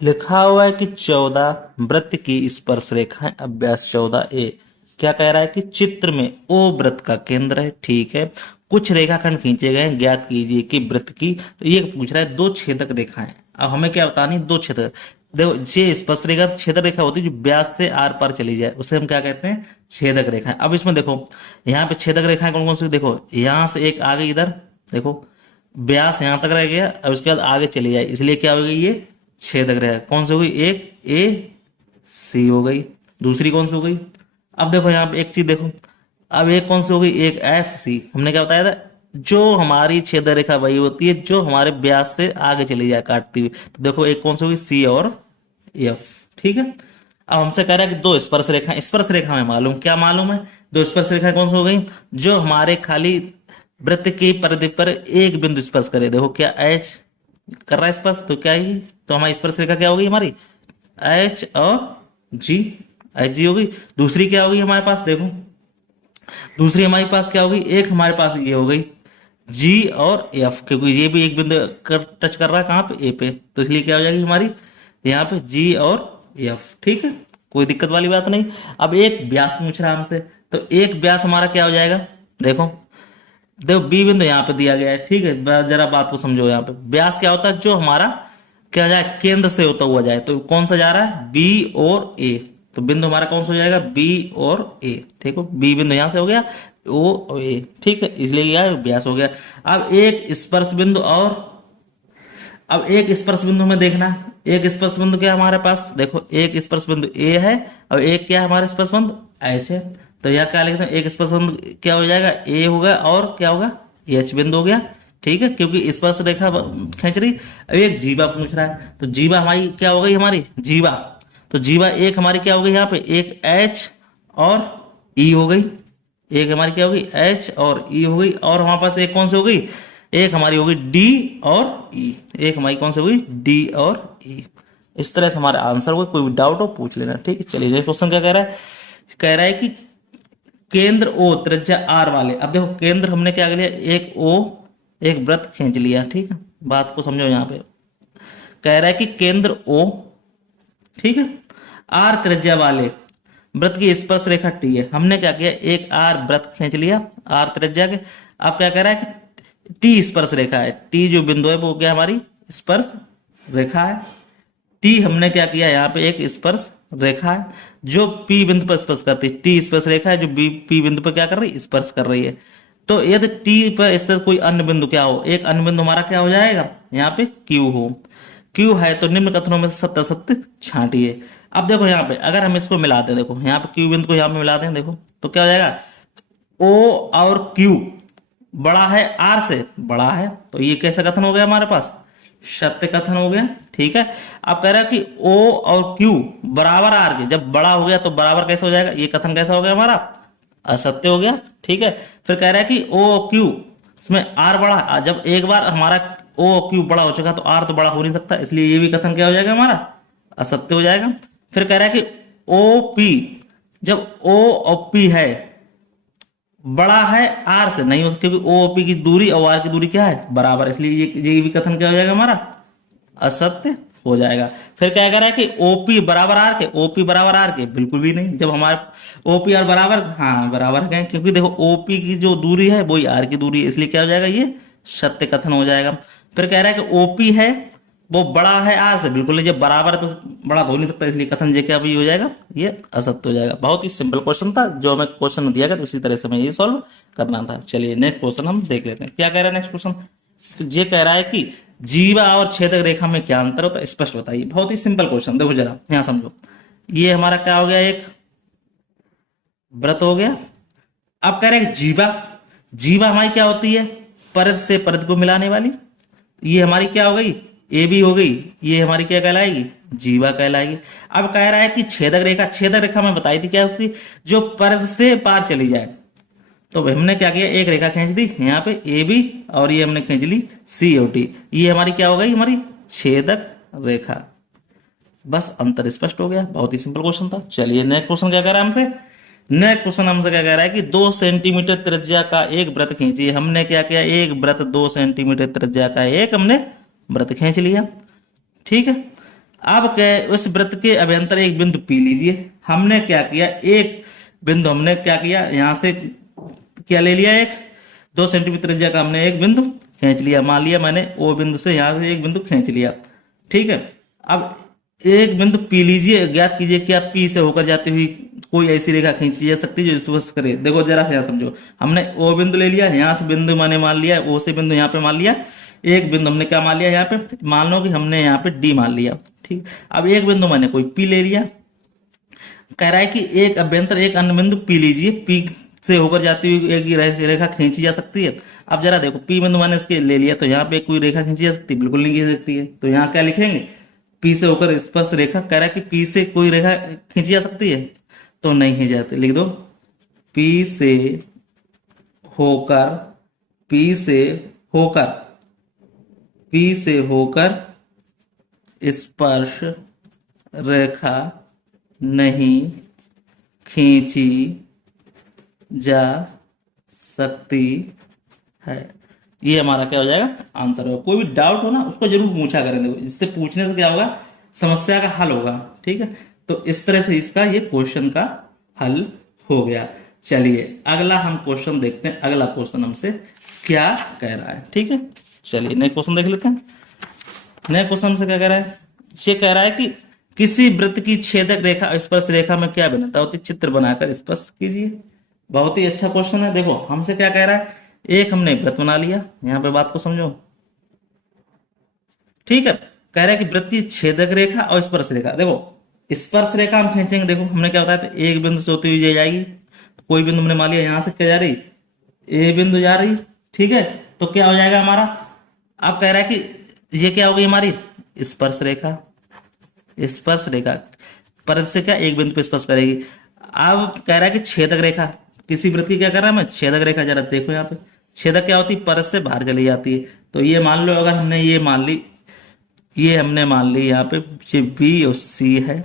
लिखा हुआ है कि 14 वृत्त की स्पर्श रेखाएं, अभ्यास 14A। क्या कह रहा है कि चित्र में ओ वृत्त का केंद्र है, ठीक है। कुछ रेखाखंड खींचे गए हैं, ज्ञात कीजिए कि वृत्त की। तो ये पूछ रहा है दो छेदक रेखाएं। अब हमें क्या बतानी, दो छेदक। देखो, ये स्पर्श रेखा छेदक रेखा होती है जो व्यास से आर पार चली जाए, उसे हम क्या कहते हैं, छेदक रेखाएं। अब इसमें देखो, यहाँ पे छेदक रेखाएं कौन कौन सी, देखो यहाँ से एक आगे इधर, देखो व्यास यहां तक रह गया, अब उसके बाद आगे चली जाए, इसलिए क्या हो गई ये छेदक रेखा। कौन सी हो गई, एक ए सी हो गई, दूसरी कौन सी हो गई। अब देखो यहाँ पे एक चीज देखो, अब एक कौन सी हो गई, एक एफ सी। हमने क्या बताया था, जो हमारी छेदक रेखा वही होती है जो हमारे व्यास से आगे चली जाए काटती हुई। तो देखो एक कौन सी होगी, सी और एफ, ठीक है। अब हमसे कह रहा है कि दो स्पर्श रेखा, स्पर्श रेखा में मालूम, क्या मालूम है, दो स्पर्श रेखा कौन सी हो गई, जो हमारे खाली वृत्त की परिधि पर एक बिंदु स्पर्श करे। देखो क्या एच कर रहा है स्पर्श, तो क्या है, तो हमारी स्पर्श रेखा क्या होगी हमारी, एच और जी, एच जी होगी। दूसरी क्या होगी हमारे पास, देखो दूसरी हमारे पास क्या होगी, एक हमारे पास ये हो गई जी और एफ, क्योंकि ये भी एक बिंदु टच कर रहा है कहाँ पे, ए पे, तो इसलिए क्या हो जाएगी हमारी यहाँ पे जी और एफ, ठीक है। कोई दिक्कत वाली बात नहीं। अब एक व्यास पूछ रहा है हमसे, तो एक व्यास हमारा क्या हो जाएगा, देखो देखो बी बिंदु यहाँ पे दिया गया है, ठीक है। जरा बात को समझो, यहाँ पे व्यास क्या होता है, जो हमारा क्या जाए, केंद्र से होता हुआ जाए। तो कौन सा जा रहा है, बी और ए। तो बिंदु हमारा कौन सा हो जाएगा, बी और ए, ठीक है। बी बिंदु यहां से हो गया, ओ और ए, ठीक है, इसलिए क्या है, व्यास हो गया। अब एक स्पर्श बिंदु और, अब एक स्पर्श बिंदु में देखना, एक स्पर्श बिंदु क्या है हमारे पास, देखो एक स्पर्श बिंदु ए है और एक क्या है हमारा स्पर्श बिंदु एच है। तो यह क्या लिखते हैं, एक स्पर्श बिंदु क्या हो जाएगा, ए होगा और क्या होगा, एच बिंदु हो गया, ठीक है, क्योंकि स्पर्श रेखा खींच रही। अब एक जीवा पूछ रहा है, तो जीवा हमारी क्या हो गई, हमारी जीवा। तो जीवा एक हमारी क्या हो गई, यहाँ पे एक एच और ई हो गई, एक हमारी क्या होगी, एच और ई हो गई, और हमारे पास एक कौन सी हो गई, एक हमारी होगी डी और ई, एक हमारी कौन सी होगी, डी और ई। इस तरह से हमारा आंसर होगा। कोई भी डाउट हो पूछ लेना, ठीक है। चलिए नेक्स्ट क्वेश्चन क्या कह रहा है, कह रहा है कि केंद्र ओ त्रिज्या आर वाले। अब देखो केंद्र हमने क्या कर लिया, एक ओ एक वृत्त खींच लिया, ठीक है। बात को समझो, यहाँ पे कह रहा है कि केंद्र ओ, ठीक है, आर त्रिज्या वाले वृत्त की स्पर्श रेखा टी है। हमने क्या किया, एक आर वृत्त खींच लिया आर त्रिज्या के। अब क्या कह रहा है कि टी स्पर्श रेखा है, टी जो बिंदु है वो क्या हमारी स्पर्श रेखा है। टी हमने क्या किया, यहाँ पे एक स्पर्श रेखा है जो पी बिंदु पर स्पर्श करती है। टी स्पर्श रेखा है जो बी पी बिंदु पर क्या कर रही है, स्पर्श कर रही है। तो यदि टी पर स्थित कोई अन्य बिंदु क्या हो, एक अन्य बिंदु हमारा क्या हो जाएगा, यहाँ पे क्यू हो। क्यू है तो निम्न कथनों में से सत्य सत्य छांटिए। अब देखो यहाँ पे अगर हम इसको मिलाते हैं, देखो यहाँ पे क्यू बिंदु को यहाँ पे मिलाते हैं, देखो तो क्या हो जाएगा, ओ और क्यू बड़ा है आर से बड़ा है, तो ये कैसा कथन हो गया हमारे पास, सत्य कथन हो गया, ठीक है। अब कह रहा है कि ओ और क्यू बराबर आर के, जब बड़ा हो गया तो बराबर कैसे हो जाएगा, ये कथन कैसा हो गया हमारा, असत्य हो गया, ठीक है। फिर कह रहा है कि ओ क्यू इसमें आर बड़ा, जब एक बार हमारा ओ क्यू बड़ा हो चुका तो आर तो बड़ा हो नहीं सकता, इसलिए ये भी कथन क्या हो जाएगा हमारा, असत्य हो जाएगा। फिर कह रहा है कि ओ पी, जब ओ और पी है बड़ा है आर से नहीं हो सकता, क्योंकि ओ पी की दूरी और आर की दूरी क्या है, बराबर, इसलिए ये भी कथन क्या हो जाएगा हमारा, असत्य हो जाएगा। फिर क्या कह रहा है कि ओपी बराबर आर के, ओपी बराबर आर के, बिल्कुल भी नहीं। जब हमारे ओपी आर बराबर, हाँ बराबर है, क्योंकि देखो ओपी की जो दूरी है वही आर की दूरी है, इसलिए क्या हो जाएगा, ये सत्य कथन हो जाएगा। फिर कह रहा है कि ओपी है वो बड़ा है आर से, बिल्कुल नहीं, जब बराबर है तो बड़ा तो हो नहीं सकता, इसलिए कथन जे क्या भी हो जाएगा, ये असत्य हो जाएगा। बहुत ही सिंपल क्वेश्चन था, जो हमें क्वेश्चन दिया गया उसी तरह से हमें ये सॉल्व करना था। चलिए नेक्स्ट क्वेश्चन हम देख लेते हैं, क्या कह रहा है नेक्स्ट क्वेश्चन। तो ये कह रहा है कि जीवा और छेदक रेखा में क्या अंतर होता है, स्पष्ट बताइए। बहुत ही सिंपल क्वेश्चन, देखो जरा यहां समझो, ये हमारा क्या हो गया, एक व्रत हो गया। अब कह रहे हैं जीवा, जीवा हमारी क्या होती है, परत से परत को मिलाने वाली। ये हमारी क्या हो गई, ए बी हो गई, ये हमारी क्या कहलाएगी, जीवा कहलाएगी। अब कह रहा है कि छेदक रेखा, छेदक रेखा में बताई थी क्या होती, जो परत से पार चली जाए। तो हमने क्या किया, एक रेखा खींच दी यहाँ पे ए बी, और ये हमने खींच ली सी ओ टी, ये हमारी क्या हो गई, हमारी छेदक रेखा। बस अंतर स्पष्ट हो गया, बहुत ही सिंपल क्वेश्चन था। चलिए नेक्स्ट क्वेश्चन क्या कह रहा है हमसे, नेक्स्ट क्वेश्चन हमसे क्या कह रहा है कि 2 सेंटीमीटर त्रिज्या का एक वृत्त खींचिए। हमने क्या किया, एक वृत्त 2 सेंटीमीटर त्रिज्या का एक हमने वृत्त खींच लिया, ठीक है। अब क्या, उस वृत्त के अभ्यंतर एक बिंदु पी लीजिए। हमने क्या किया, एक बिंदु हमने क्या किया, यहां से क्या ले लिया, एक 2 सेंटीमीटर त्रिज्या का हमने एक बिंदु खींच लिया। मान लिया मैंने ओ बिंदु से यहां से एक बिंदु खींच लिया, ठीक है। अब एक बिंदु पी लीजिए, ज्ञात कीजिए क्या पी से होकर जाती हुई कोई ऐसी रेखा खींची जा सकती है जो स्पर्श करे। देखो जरा यहाँ समझो, हमने ओ बिंदु ले लिया, यहाँ से बिंदु मैंने मान लिया, ओ से बिंदु यहाँ पे मान लिया, एक बिंदु हमने क्या मान लिया यहाँ पे, मान लो कि हमने यहाँ पे डी मान लिया, ठीक। अब एक बिंदु मैंने कोई पी ले लिया, कह रहा है कि एक अभ्यंतर एक अन्य बिंदु पी लीजिए, पी से होकर जाती हुई एक ही रेखा खींची जा सकती है। अब जरा देखो, पी बिंदु मैंने इसके ले लिया, तो यहाँ पे कोई रेखा खींची जा सकती है, बिल्कुल नहीं खींच सकती है। तो यहाँ क्या लिखेंगे, पी से होकर स्पर्श रेखा, कह रहा है कि पी से कोई रेखा खींची जा सकती है, तो नहीं खींच जाती। लिख दो, पी से होकर, पी से होकर, पी से होकर स्पर्श रेखा नहीं खींची जा सकती है। ये हमारा क्या हो जाएगा, आंसर होगा। कोई भी डाउट हो ना, उसको जरूर पूछा करें। देखो इससे पूछने से क्या होगा, समस्या का हल होगा, ठीक है। तो इस तरह से इसका ये क्वेश्चन का हल हो गया। चलिए अगला हम क्वेश्चन देखते हैं, अगला क्वेश्चन हमसे क्या कह रहा है, ठीक है। चलिए नए क्वेश्चन देख लेते हैं। नए क्वेश्चन से क्या कह रहा है, ये कह रहा है कि किसी वृत्त की छेदक रेखा और स्पर्श रेखा में क्या भिन्नता होती है, चित्र बनाकर स्पष्ट कीजिए। बहुत ही अच्छा क्वेश्चन है। देखो हमसे क्या कह रहा है, एक हमने वृत्त बना लिया, यहां पे बात को समझो, ठीक है। कह रहा है कि वृत्त की छेदक रेखा और स्पर्श रेखा, देखो स्पर्श रेखा हम खींचेंगे, देखो हमने क्या बताया था, एक बिंदु से होती हुई जाएगी। तो कोई बिंदु हमने मान लिया, यहां से क्या जा रही, ए बिंदु जा रही, ठीक है। तो क्या हो जाएगा हमारा, अब कह रहा है कि ये क्या हो गई हमारी स्पर्श रेखा, स्पर्श रेखा परत से क्या एक बिंदु पे स्पर्श करेगी। अब कह रहा है कि छेदक रेखा, किसी वृत्त की क्या कर रहा है मैं, छेदक रेखा, जरा देखो यहाँ पे छेदक क्या होती है, परत से बाहर चली जाती है। तो ये मान लो, अगर हमने ये मान ली, ये हमने मान ली यहाँ पे ये बी और सी है,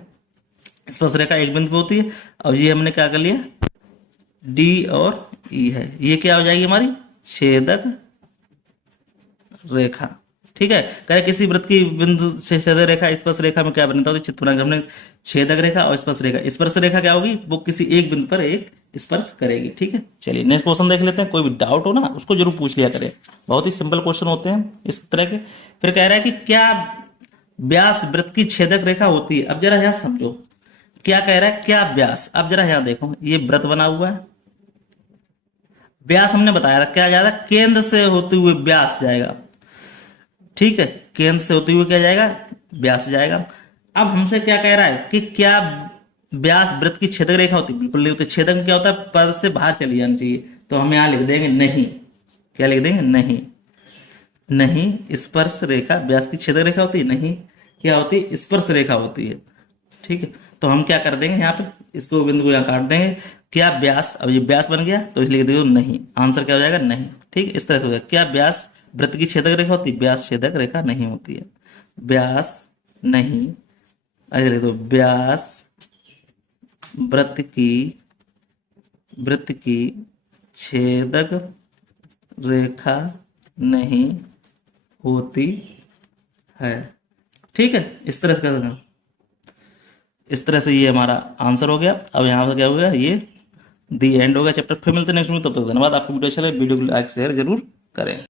स्पर्श रेखा एक बिंदु पे होती है। अब ये हमने क्या कर लिया, डी और ई है, ये क्या हो जाएगी हमारी छेदक रेखा, ठीक है। कह किसी वृत्त की बिंदु से छेदक रेखा स्पर्श रेखा में क्या भिन्नता होती है, चित्र बनाकर हमने छेदक रेखा और स्पर्श रेखा, स्पर्श रेखा क्या होगी, वो किसी एक बिंदु पर एक स्पर्श करेगी, ठीक है। चलिए नेक्स्ट क्वेश्चन देख लेते हैं। कोई भी डाउट हो ना, उसको जरूर पूछ लिया करें, बहुत ही सिंपल क्वेश्चन होते हैं इस तरह के। फिर कह रहा है कि क्या व्यास वृत्त की छेदक रेखा होती है। अब जरा यहाँ समझो, क्या कह रहा है, क्या व्यास। अब जरा यहाँ देखो, ये वृत्त बना हुआ है, व्यास हमने बताया था क्या जाएगा, केंद्र से होते हुए व्यास जाएगा, ठीक है। केंद्र से होते हुए क्या जाएगा, व्यास जाएगा। अब हमसे क्या कह रहा है कि क्या व्यास वृत्त की छेदक रेखा होती है, बिल्कुल नहीं होती। छेदक में क्या होता है, पद से बाहर चली जानी चाहिए। तो हम यहां लिख देंगे नहीं, क्या लिख देंगे, नहीं। नहीं स्पर्श रेखा व्यास की छेदक रेखा होती है, नहीं क्या होती है, स्पर्श रेखा होती है, ठीक है। तो हम क्या कर देंगे यहाँ पे, इसको बिंदु को यहाँ काट देंगे। क्या व्यास, अब ये व्यास बन गया तो इसलिए देखो नहीं, आंसर क्या हो जाएगा, नहीं, ठीक। इस तरह से हो जाएगा, क्या व्यास वृत्त की छेदक रेखा होती है, व्यास छेदक रेखा नहीं होती है, व्यास नहीं, ऐसे लिख दो, व्यास वृत्त की छेदक रेखा नहीं होती है, ठीक है। इस तरह से कर देना, इस तरह से ये हमारा आंसर हो गया। अब यहाँ पर क्या हो गया, ये दी एंड हो गया चैप्टर। फिर मिलते हैं नेक्स्ट में, तब तक धन्यवाद। आपको वीडियो अच्छा लगे, वीडियो को लाइक शेयर जरूर करें।